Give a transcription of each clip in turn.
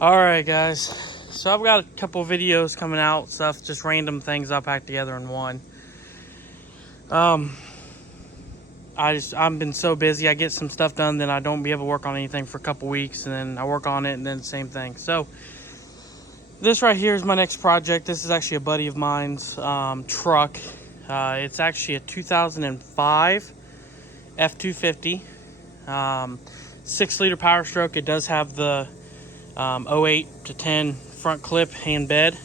Alright guys, so I've got a couple videos coming out, just random things I packed together in one. I've been so busy, I get some stuff done, then I don't be able to work on anything for a couple weeks, and then I work on it, and then the same thing. So this right here is my next project. This is actually a buddy of mine's truck. It's actually a 2005 F250, 6-liter Powerstroke. It does have the 08 to 10 front clip hand bed.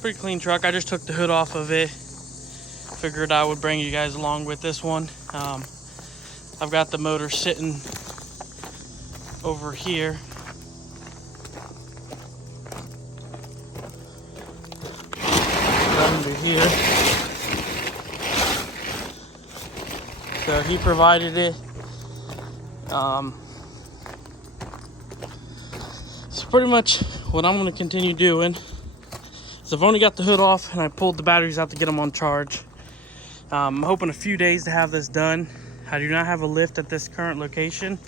Pretty clean truck. I just took the hood off of it. Figured I would bring you guys along with this one. I've got the motor sitting over here. Under here. So he provided it. So pretty much what I'm going to continue doing is I've only got the hood off and I pulled the batteries out to get them on charge. I'm hoping a few days to have this done. I do not have a lift at this current location,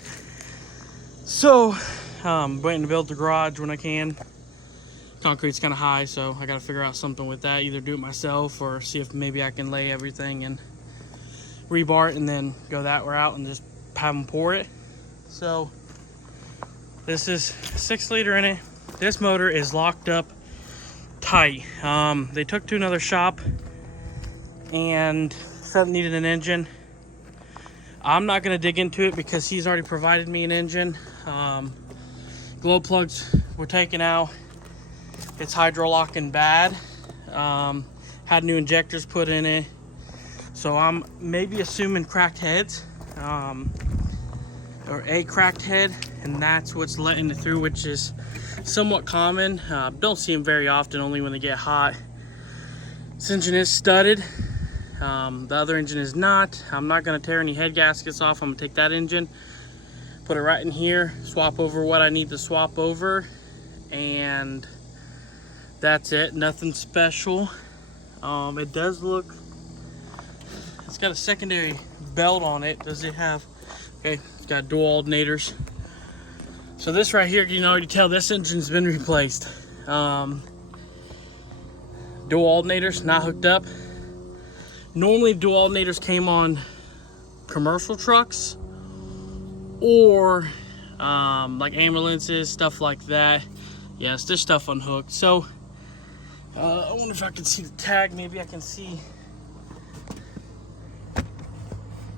so I'm waiting to build the garage when I can. Concrete's kind of high, so I got to figure out something with that, either do it myself or see if maybe I can lay everything and rebar it and then go that route and just have them pour it. So this is 6-liter in it. This motor is locked up tight. They took to another shop and said it needed an engine. I'm not going to dig into it because he's already provided me an engine. Glow plugs were taken out. It's hydro locking bad. Had new injectors put in it. So I'm maybe assuming cracked heads, or a cracked head, and that's what's letting it through, which is somewhat common. Don't see them very often, only when they get hot. This engine is studded. The other engine is not. I'm not going to tear any head gaskets off. I'm going to take that engine, put it right in here, swap over what I need to swap over, and that's it. Nothing special. It does look, it's got a secondary belt on it. Does it have, okay, it's got dual alternators. So this right here, you can already tell this engine's been replaced. Dual alternators, not hooked up. Normally dual alternators came on commercial trucks or like ambulances, stuff like that. Yes, this stuff unhooked. So I wonder if I can see the tag. Maybe I can see.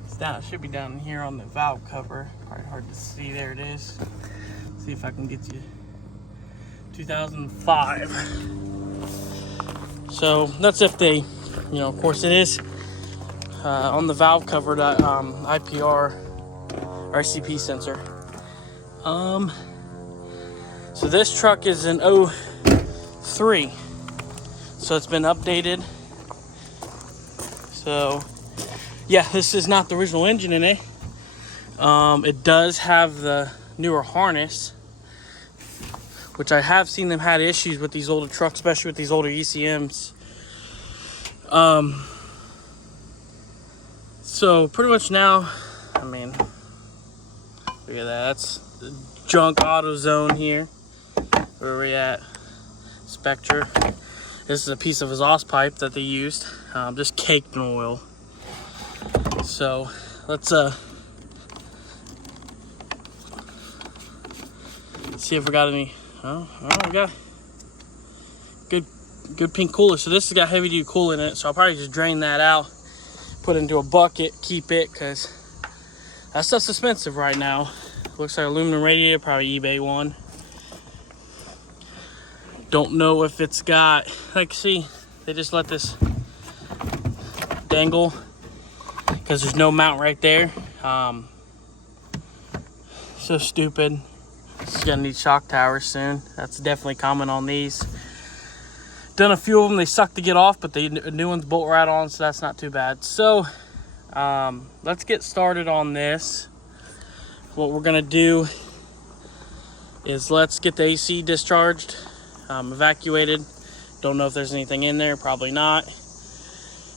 It's down. It should be down here on the valve cover. Probably hard to see. There it is. See if I can get you. 2005. So that's if they, of course it is on the valve cover, that IPR or ICP sensor. So this truck is an 03. So it's been updated. So yeah, this is not the original engine in it. It does have the newer harness, which I have seen them had issues with these older trucks, especially with these older ECMs. So pretty much now, I mean, look at that. That's the junk auto zone here. Where are we at? Spectre. This is a piece of exhaust pipe that they used, just caked in oil. So let's see if we got any. Oh, we got good pink cooler. So this has got heavy duty coolant in it, so I'll probably just drain that out, put it into a bucket, keep it, because that stuff's expensive right now. Looks like aluminum radiator, probably eBay one. Don't know if it's got, like, see, they just let this dangle because there's no mount right there. So stupid. It's gonna need shock towers soon. That's definitely common on these. Done a few of them. They suck to get off, but the new ones bolt right on, so that's not too bad. So let's get started on this. What we're gonna do is let's get the AC discharged, evacuated. Don't know if there's anything in there, probably not.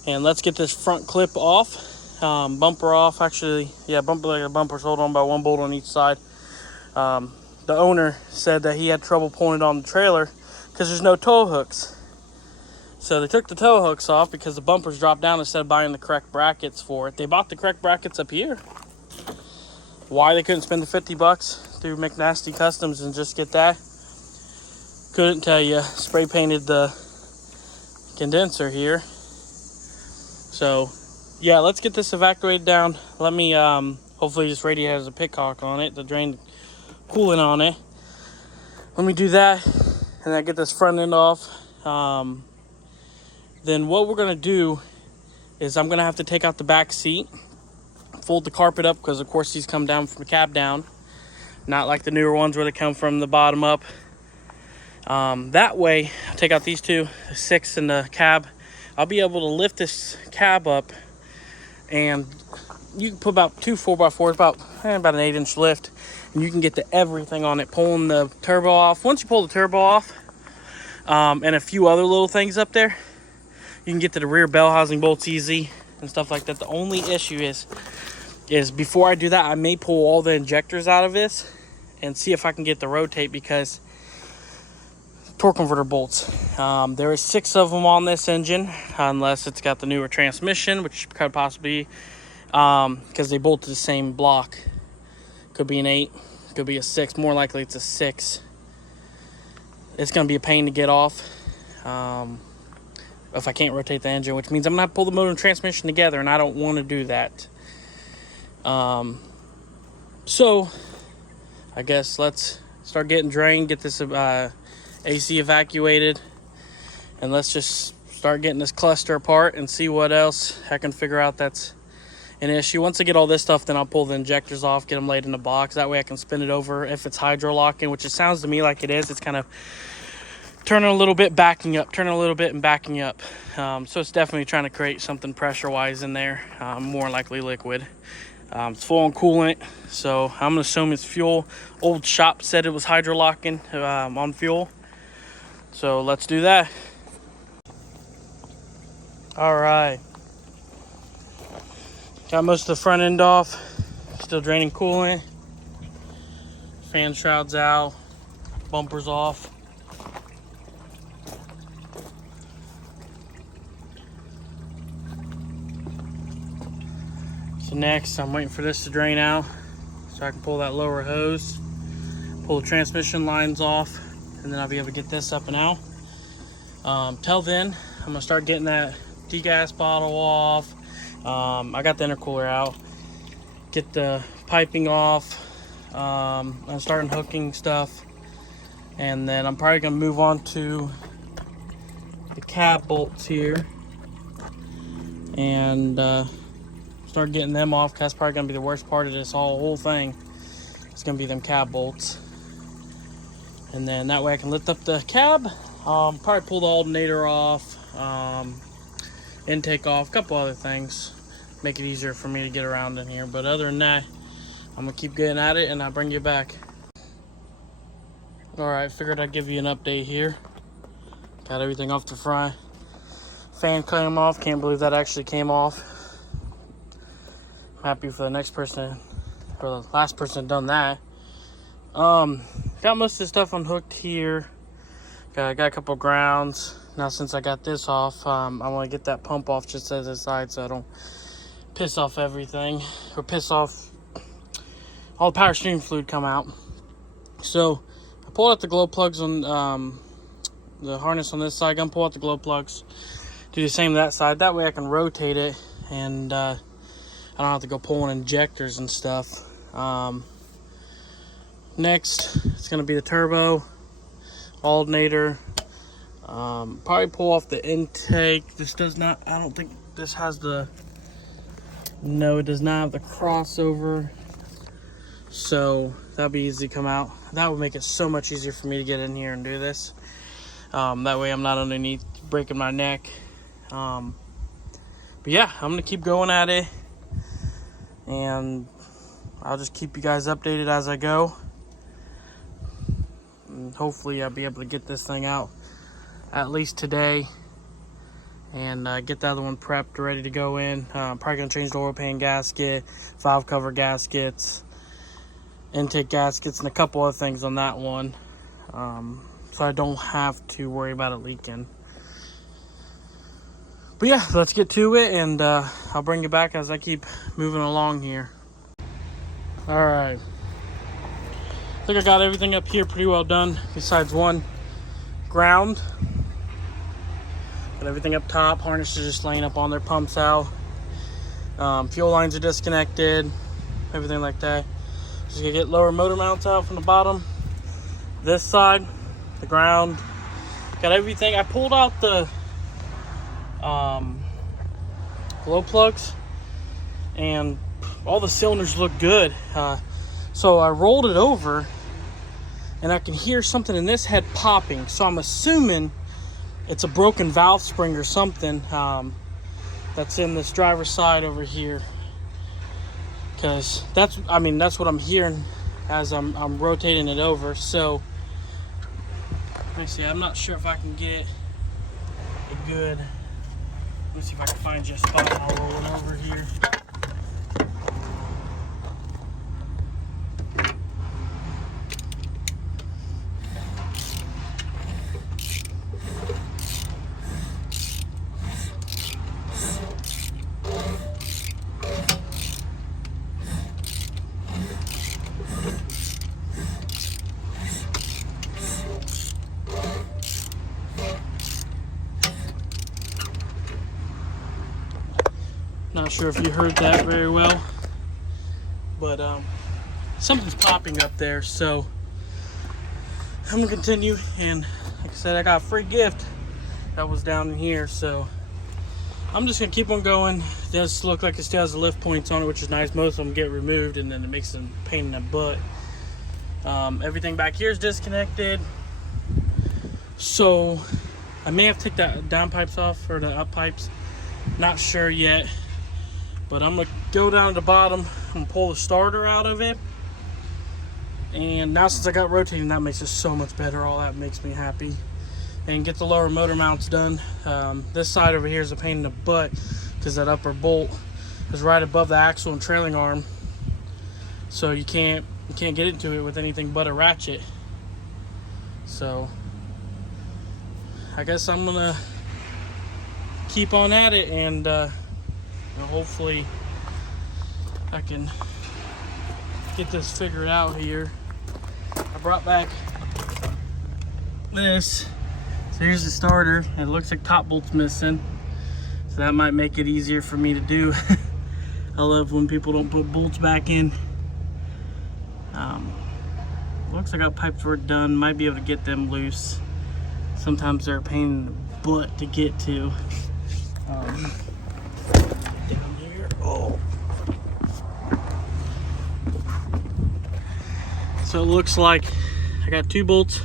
And let's get this front clip off, bumper off. Actually, yeah, bumper's hold on by one bolt on each side. the owner said that he had trouble pulling it on the trailer because there's no tow hooks. So they took the tow hooks off because the bumpers dropped down instead of buying the correct brackets for it. They bought the correct brackets up here. Why they couldn't spend the $50 through McNasty Customs and just get that, couldn't tell you. Spray painted the condenser here. So yeah, let's get this evacuated down. Let me hopefully this radiator has a pitcock on it to drain coolant on it. Let me do that and then get this front end off. Then what we're gonna do is I'm gonna have to take out the back seat, fold the carpet up, because of course these come down from the cab down, not like the newer ones where they come from the bottom up. That way, I'll take out these two, the 6 and the cab. I'll be able to lift this cab up, and you can put about 2 4x4s, about an 8-inch lift, and you can get to everything on it, pulling the turbo off. Once you pull the turbo off, and a few other little things up there, you can get to the rear bell housing bolts easy and stuff like that. The only issue is before I do that, I may pull all the injectors out of this and see if I can get the rotate, because torque converter bolts. There is 6 of them on this engine, unless it's got the newer transmission, which could possibly, because they bolt to the same block. Could be an 8, could be a 6. More likely it's a 6. It's going to be a pain to get off if I can't rotate the engine, which means I'm going to have to pull the motor and transmission together, and I don't want to do that. So I guess let's start getting drained, get this AC evacuated, and let's just start getting this cluster apart and see what else I can figure out that's an issue. Once I get all this stuff, then I'll pull the injectors off, get them laid in the box. That way I can spin it over if it's hydro locking, which it sounds to me like it is. It's kind of turning a little bit, backing up, turning a little bit and backing up. So it's definitely trying to create something pressure wise in there, more likely liquid. It's full on coolant, so I'm gonna assume it's fuel. Old shop said it was hydro locking on fuel, so let's do that. All right, got most of the front end off, still draining coolant. Fan shrouds out, bumpers off. So next, I'm waiting for this to drain out so I can pull that lower hose, pull the transmission lines off, and then I'll be able to get this up and out. Till then, I'm gonna start getting that degas bottle off. I got the intercooler out, get the piping off. I'm starting hooking stuff, and then I'm probably gonna move on to the cab bolts here and start getting them off, because that's probably gonna be the worst part of this whole thing. It's gonna be them cab bolts, and then that way I can lift up the cab. Probably pull the alternator off, intake off, a couple other things, make it easier for me to get around in here. But other than that, I'm gonna keep getting at it and I'll bring you back. All right, figured I'd give you an update here. Got everything off the front. Fan came off. Can't believe that actually came off. Happy for the next person, or the last person done that. Got most of the stuff unhooked here. Got a couple grounds. Now since I got this off, I want to get that pump off just as a side so I don't piss off everything, or piss off all the power steering fluid come out. So I pulled out the glow plugs on the harness on this side. Gonna pull out the glow plugs, do the same that side. That way I can rotate it, and I don't have to go pulling injectors and stuff. Next, it's going to be the turbo, alternator. Probably pull off the intake. This does not, I don't think this has the, no, it does not have the crossover. So that'll be easy to come out. That would make it so much easier for me to get in here and do this. That way I'm not underneath breaking my neck. But yeah, I'm going to keep going at it, and I'll just keep you guys updated as I go. And hopefully I'll be able to get this thing out at least today, and get the other one prepped, ready to go in. Probably gonna change the oil pan gasket, valve cover gaskets, intake gaskets and a couple other things on that one, so I don't have to worry about it leaking. But yeah, let's get to it, and I'll bring you back as I keep moving along here. All right, I think I got everything up here pretty well done, besides one ground. Got everything up top. Harness is just laying up on their pumps out. Fuel lines are disconnected, everything like that. Just gonna get lower motor mounts out from the bottom. This side, the ground, got everything. I pulled out the glow plugs, and all the cylinders look good. So I rolled it over, and I can hear something in this head popping. So I'm assuming it's a broken valve spring or something that's in this driver's side over here, because that's what I'm hearing as I'm rotating it over. So let me see, I'm not sure if I can get a good, let me see if I can find you a spot. I'll roll it over here. Not sure if you heard that very well, but something's popping up there. So I'm gonna continue, and like I said, I got a free gift that was down in here, so I'm just gonna keep on going. It does look like it still has the lift points on it, which is nice. Most of them get removed, and then it makes them pain in the butt. Everything back here is disconnected, so I may have to take the down pipes off, or the up pipes, not sure yet. But I'm gonna go down to the bottom and pull the starter out of it. And now since I got rotating, that makes it so much better. All that makes me happy. And get the lower motor mounts done. This side over here is a pain in the butt, because that upper bolt is right above the axle and trailing arm. So you can't get into it with anything but a ratchet. So I guess I'm gonna keep on at it, and hopefully I can get this figured out here. I brought back this. So here's the starter. It looks like top bolt's missing, so that might make it easier for me to do. I love when people don't put bolts back in. Looks like our pipes were done. Might be able to get them loose. Sometimes they're a pain in the butt to get to. Down here. Oh. So it looks like I got 2 bolts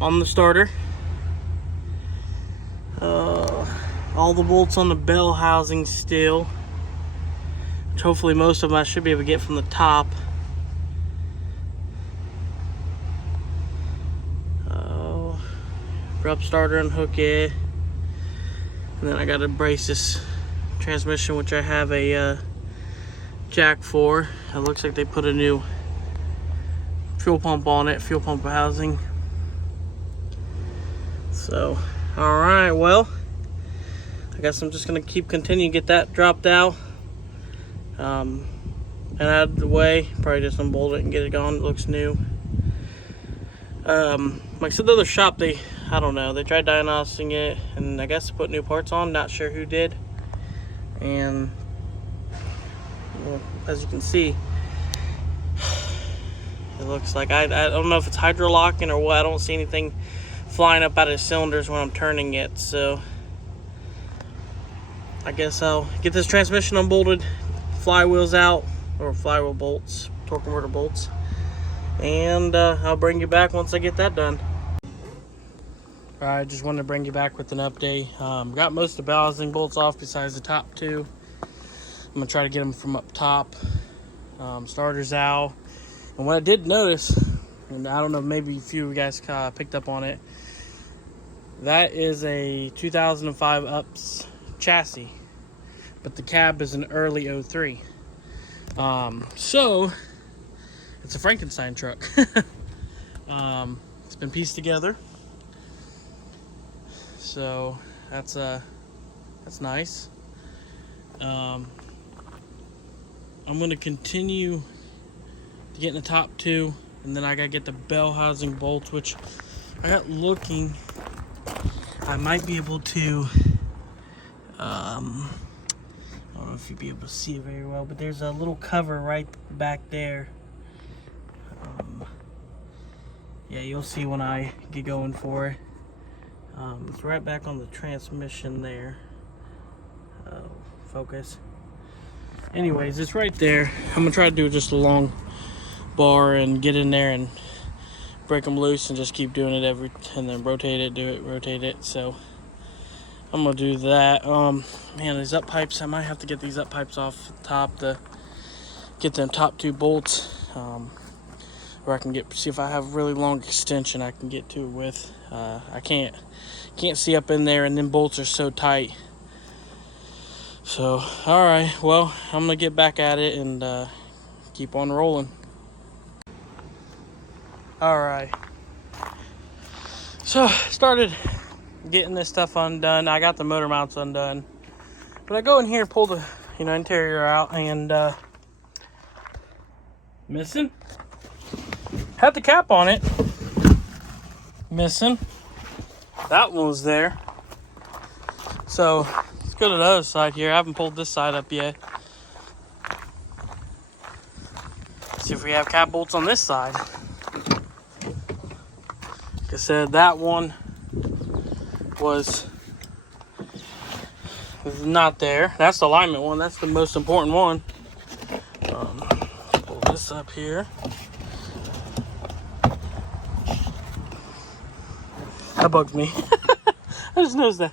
on the starter. All the bolts on the bell housing still, which hopefully most of them I should be able to get from the top. Prop starter, unhook it. And then I got to brace this transmission, which I have a jack for. It looks like they put a new fuel pump on it, fuel pump housing. So, all right, well, I guess I'm just gonna continue to get that dropped out and out of the way. Probably just unbolt it and get it gone. It looks new. Like I said, the other shop, I don't know, they tried diagnosing it, and I guess put new parts on. Not sure who did. And well, as you can see, it looks like I don't know if it's hydrolocking or what. I don't see anything flying up out of the cylinders when I'm turning it. So I guess I'll get this transmission unbolted, flywheels out, or flywheel bolts, torque converter bolts, and I'll bring you back once I get that done. Alright, just wanted to bring you back with an update. Got most of the bell housing bolts off besides the top 2. I'm going to try to get them from up top. Starters out. And what I did notice, and I don't know, maybe a few of you guys picked up on it, that is a 2005 UPS chassis, but the cab is an early 03. So it's a Frankenstein truck. It's been pieced together, so that's nice. I'm going to continue to get in the top two, and then I gotta get the bell housing bolts, which I got looking. I might be able to. I don't know if you'll be able to see it very well, but there's a little cover right back there. Yeah, you'll see when I get going for it. It's right back on the transmission there. Focus. Anyways, it's right there. I'm gonna try to do just a long bar and get in there and break them loose and just keep doing it and then rotate it, rotate it. So I'm gonna do that. Man, these up pipes, I might have to get these up pipes off the top to get them top two bolts. Or I can see if I have really long extension I can get to it with. I can't see up in there, and then bolts are so tight. So, all right, well, I'm gonna get back at it and keep on rolling. All right, so started getting this stuff undone. I got the motor mounts undone, but I go in here, pull the interior out, and missing. Had the cap on it, missing. That one was there. So let's go to the other side here. I haven't pulled this side up yet. See if we have cap bolts on this side. Like I said, that one was not there. That's the alignment one. That's the most important one. Pull this up here. That bugs me. I just noticed that.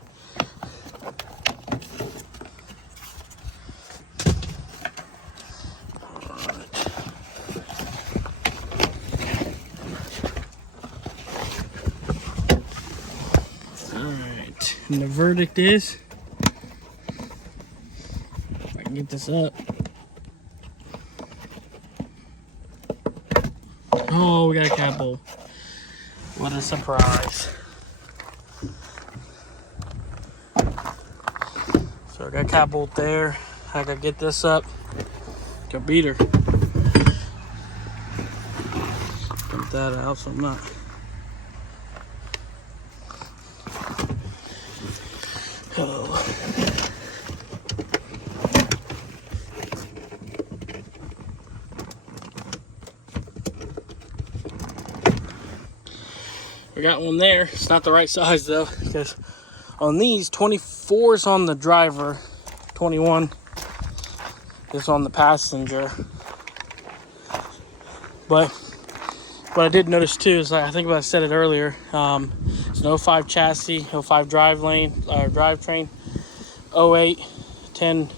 Alright. And the verdict is, if I can get this up. Oh, we got a cap bolt. What a surprise. So I got a cap bolt there. I gotta get this up. Go beat her. Put that out so I'm not. Oh. We got one there. It's not the right size though, because on these, 24 is on the driver, 21 is on the passenger. But what I did notice too is, I think I said it earlier, it's an 05 chassis, 05 drivetrain, 08, 10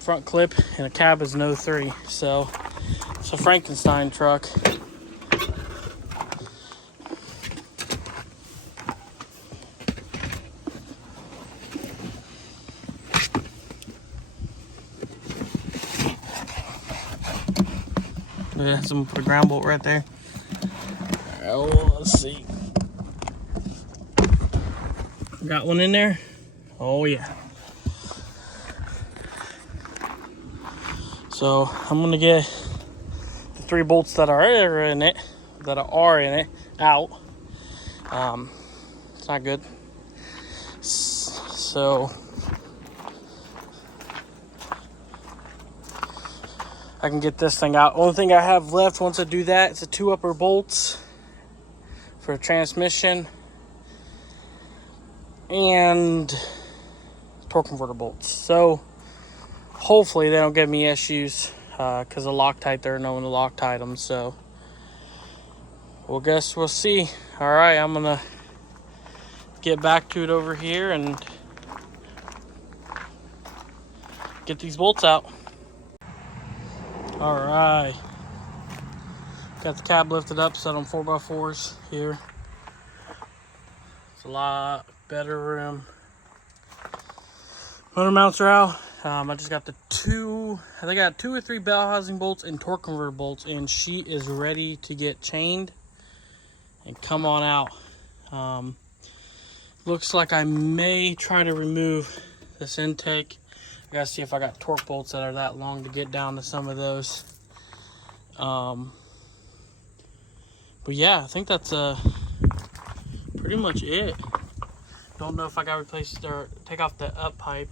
front clip, and a cab is an 03. So it's a Frankenstein truck. Yeah, someone put a ground bolt right there. All right, well, let's see. Got one in there? Oh yeah. So I'm gonna get the 3 bolts that are in it out. It's not good. So I can get this thing out. Only thing I have left once I do that is the 2 upper bolts for a transmission and torque converter bolts. So hopefully they don't give me issues because of Loctite. They're known to Loctite them. So we'll see. All right, I'm gonna get back to it over here and get these bolts out. All right, got the cab lifted up, set on 4x4s here. It's a lot better room. Motor mounts are out. I just got the I got 2 or 3 bell housing bolts and torque converter bolts, and she is ready to get chained and come on out. Looks like I may try to remove this intake. I gotta see if I got torque bolts that are that long to get down to some of those. But yeah, I think that's pretty much it. Don't know if I got replaced or take off the up pipe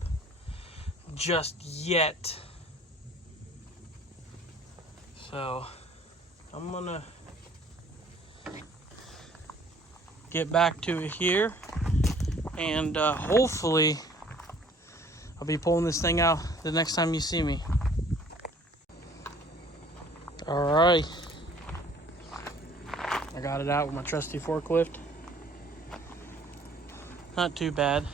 just yet. So I'm gonna get back to it here, and hopefully I'll be pulling this thing out the next time you see me. All right, I got it out with my trusty forklift. Not too bad.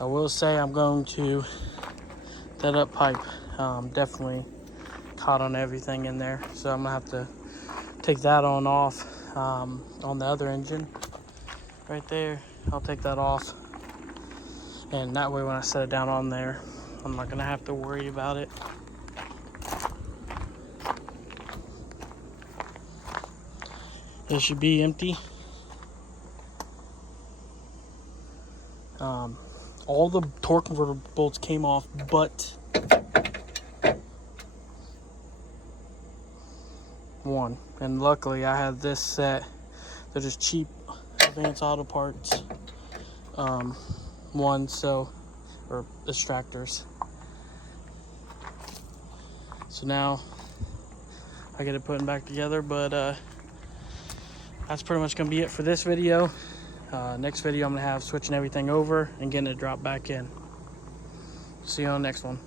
I will say I'm going to that up pipe. Definitely caught on everything in there, so I'm gonna have to take that on off on the other engine right there. I'll take that off, and that way when I set it down on there, I'm not gonna have to worry about it. It should be empty. All the torque converter bolts came off, but one. And luckily I had this set. They're just cheap Advanced Auto Parts ones, or extractors. So now I get it putting back together, but that's pretty much gonna be it for this video. Next video I'm gonna have switching everything over and getting it dropped back in. See you on the next one.